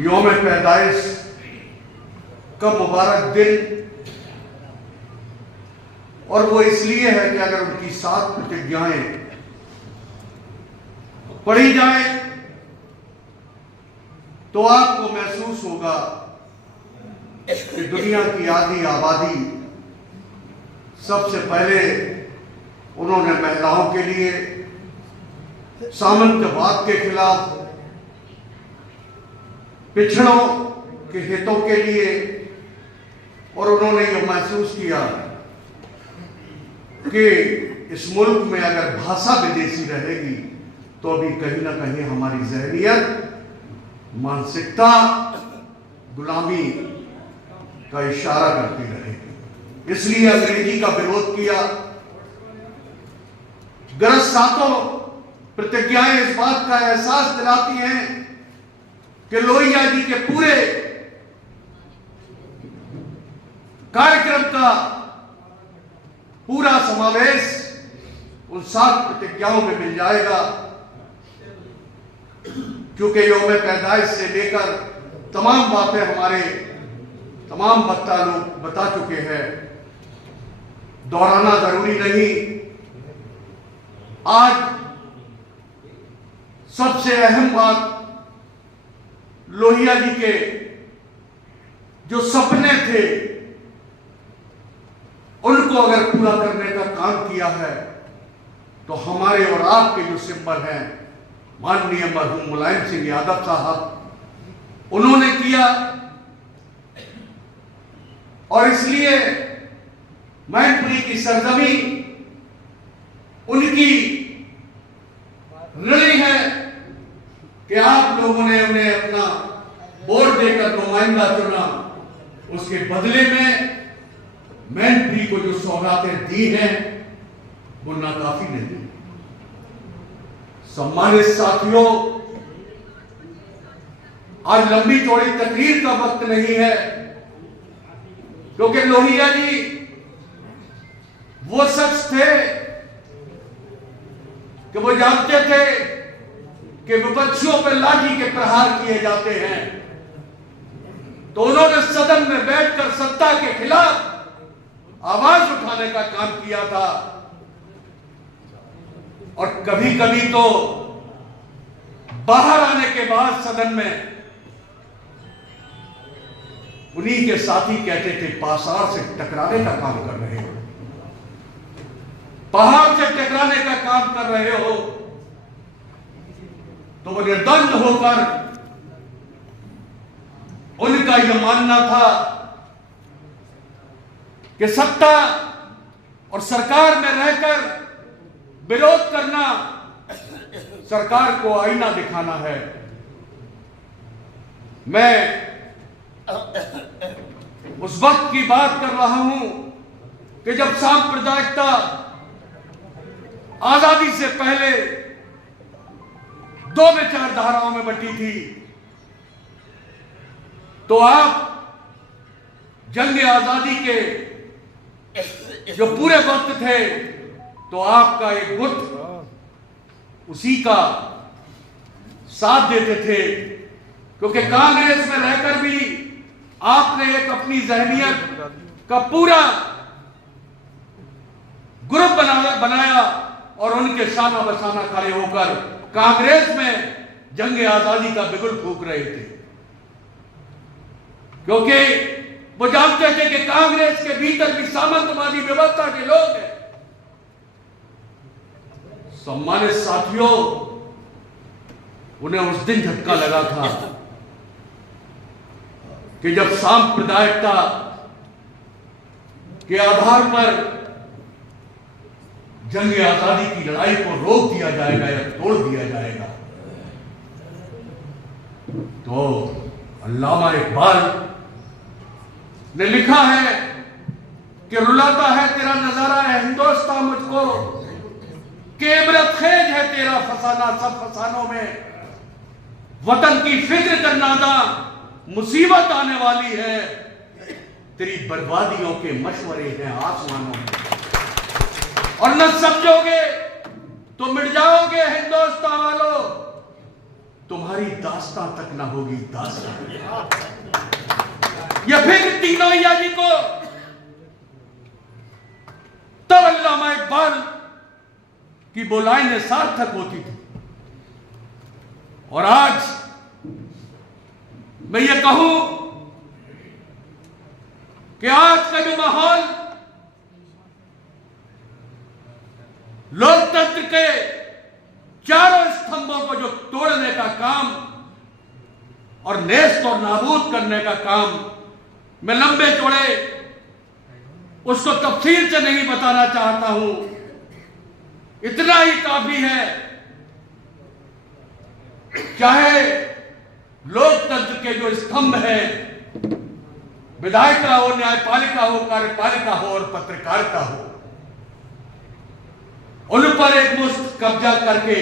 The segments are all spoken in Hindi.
यौम पैदाइश का मुबारक दिन, और वो इसलिए है कि अगर उनकी 7 प्रतिज्ञाएं पढ़ी जाए तो आपको महसूस होगा कि दुनिया की आधी आबादी सबसे पहले उन्होंने महिलाओं के लिए, सामंतवाद के खिलाफ, पिछड़ों के हितों के लिए, और उन्होंने यह महसूस किया कि इस मुल्क में अगर भाषा विदेशी रहेगी तो अभी कहीं ना कहीं हमारी ज़हनियत, मानसिकता गुलामी का इशारा करती रहेगी। इसलिए अंग्रेजी का विरोध किया। गरज 7 प्रतिज्ञाएं इस बात का एहसास दिलाती हैं कि लोहिया जी के पूरे कार्यक्रम का पूरा समावेश उन 7 प्रतिज्ञाओं में मिल जाएगा, क्योंकि यौम पैदाइश से लेकर तमाम बातें हमारे तमाम वक्ता लोग बता चुके हैं, दोहराना जरूरी नहीं। आज सबसे अहम बात, लोहिया जी के जो सपने थे उनको अगर पूरा करने का काम किया है तो हमारे और आपके जो सिंबल हैं, माननीय मरहूम मुलायम सिंह यादव साहब, उन्होंने किया। और इसलिए मैनपुरी की सरजमी उनकी ऋणी है कि आप लोगों ने उन्हें अपना वोट देकर नुमाइंदा चुना। उसके बदले में मैनपुरी को जो सौगातें दी हैं वो नाकाफी नहीं। सम्मानित साथियों, आज लंबी चौड़ी तकरीर का वक्त नहीं है, क्योंकि लोहिया जी वो शख्स थे कि वो जानते थे कि विपक्षियों पर लाठी के प्रहार किए जाते हैं, तो उन्होंने सदन में बैठकर सत्ता के खिलाफ आवाज उठाने का काम किया था। और कभी कभी तो बाहर आने के बाद सदन में उन्हीं के साथी कहते थे, पासार से टकराने का काम कर रहे हो, पहाड़ से टकराने का काम कर रहे हो। तो वो निर्दंड होकर उनका यह मानना था कि सत्ता और सरकार में रहकर विरोध करना सरकार को आईना दिखाना है। मैं उस वक्त की बात कर रहा हूं कि जब सांप्रदायिकता आजादी से पहले 2 विचारधाराओं में बंटी थी, तो आप जंग आजादी के जो पूरे वक्त थे तो आपका एक गुट उसी का साथ देते थे, क्योंकि कांग्रेस में रहकर भी आपने एक अपनी जहनियत का पूरा ग्रुप बनाया और उनके शाना बशाना खड़े होकर कांग्रेस में जंग आजादी का बिगुल फूंक रहे थे, क्योंकि वो जानते थे कि कांग्रेस के भीतर भी सामंतवादी व्यवस्था के लोग हैं। सम्मानित साथियों, उन्हें उस दिन झटका लगा था कि जब सांप्रदायिकता के आधार पर जंग आजादी की लड़ाई को रोक दिया जाएगा या तोड़ दिया जाएगा, तो अल्लामा इकबाल ने लिखा है कि रुलाता है तेरा नजारा है हिंदुस्तान मुझको, कि इबरत खेज है तेरा फसाना सब फसानों में, वतन की फिक्र कर नादा मुसीबत आने वाली है, तेरी बर्बादियों के मशवरे हैं आसमानों में, और न समझोगे तो मिट जाओगे हिंदुस्तान वालों, तुम्हारी दास्तां तक ना होगी दास्तां। ये फिर तीनों यानी को तब अल्लामा इकबाल की बोलाइनें सार्थक होती थी। और आज मैं ये कहूं कि आज का जो माहौल लोकतंत्र के चारों स्तंभों को जो तोड़ने का काम और नेस्त और नाबूद करने का काम, मैं लंबे चौड़े उसको तफसील से नहीं बताना चाहता हूं, इतना ही काफी है। चाहे लोकतंत्र के जो स्तंभ हैं, विधायिका हो, न्यायपालिका हो, कार्यपालिका हो और पत्रकारिता हो, उन पर एक मुश्त कब्जा करके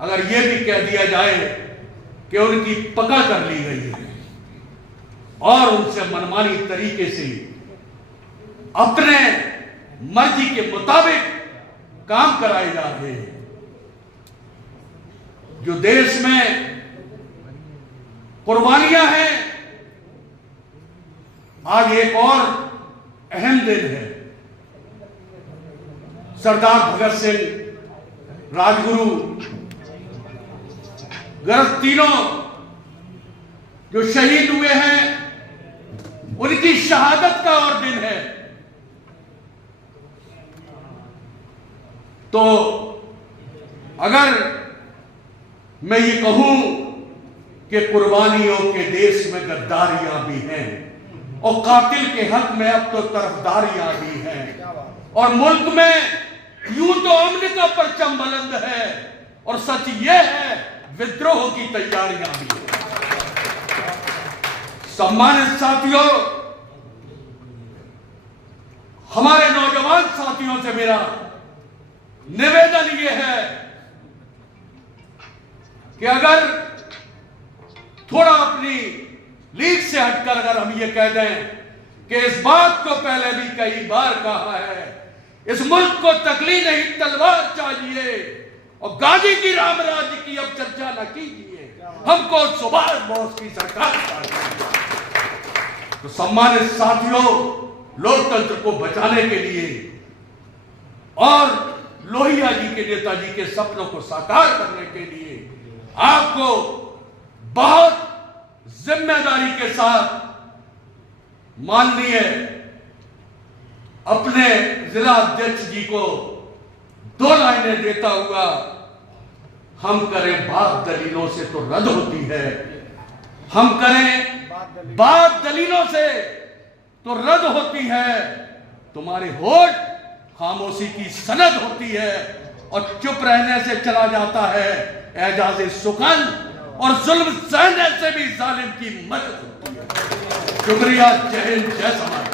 अगर यह भी कह दिया जाए कि उनकी पकड़ कर ली गई है और उनसे मनमानी तरीके से अपने मर्जी के मुताबिक काम कराए जा रहे हैं, जो देश में कुर्बानियां हैं, आज एक और अहम दिन है। सरदार भगत सिंह, राजगुरु, गरज तीनों जो शहीद हुए हैं, उनकी शहादत का और दिन है। तो अगर मैं ये कहूं कि कुर्बानियों के देश में गद्दारियां भी हैं और कातिल के हक में अब तो तरफदारियां भी हैं, और मुल्क में यूं तो अमन का परचम बुलंद है और सच ये है विद्रोह की तैयारियां भी हैं। सम्मानित साथियों, हमारे नौजवान साथियों से मेरा निवेदन ये है कि अगर थोड़ा अपनी लीग से हटकर अगर हम ये कह दें कि इस बात को पहले भी कई बार कहा है, इस मुल्क को तकली नहीं तलवार चाहिए और गांधी की रामराज्य की अब चर्चा न कीजिए, हमको सुभाष बोस की सरकार चाहिए। तो सम्मानित साथियों, लोकतंत्र को बचाने के लिए और लोहिया जी के नेताजी के सपनों को साकार करने के लिए आपको बहुत जिम्मेदारी के साथ माननीय अपने जिला अध्यक्ष जी को 2 लाइनें देता हुआ, हम करें बात दलीलों से तो रद्द होती है, हम करें बात दलीलों से तो रद्द होती है, तुम्हारे होठ खामोशी की सनद होती है और चुप रहने से चला जाता है एजाज़े सुकन, और जुल्म सहने से भी जालिम की मदद होती है। शुक्रिया। जय हिंद, जय समाज।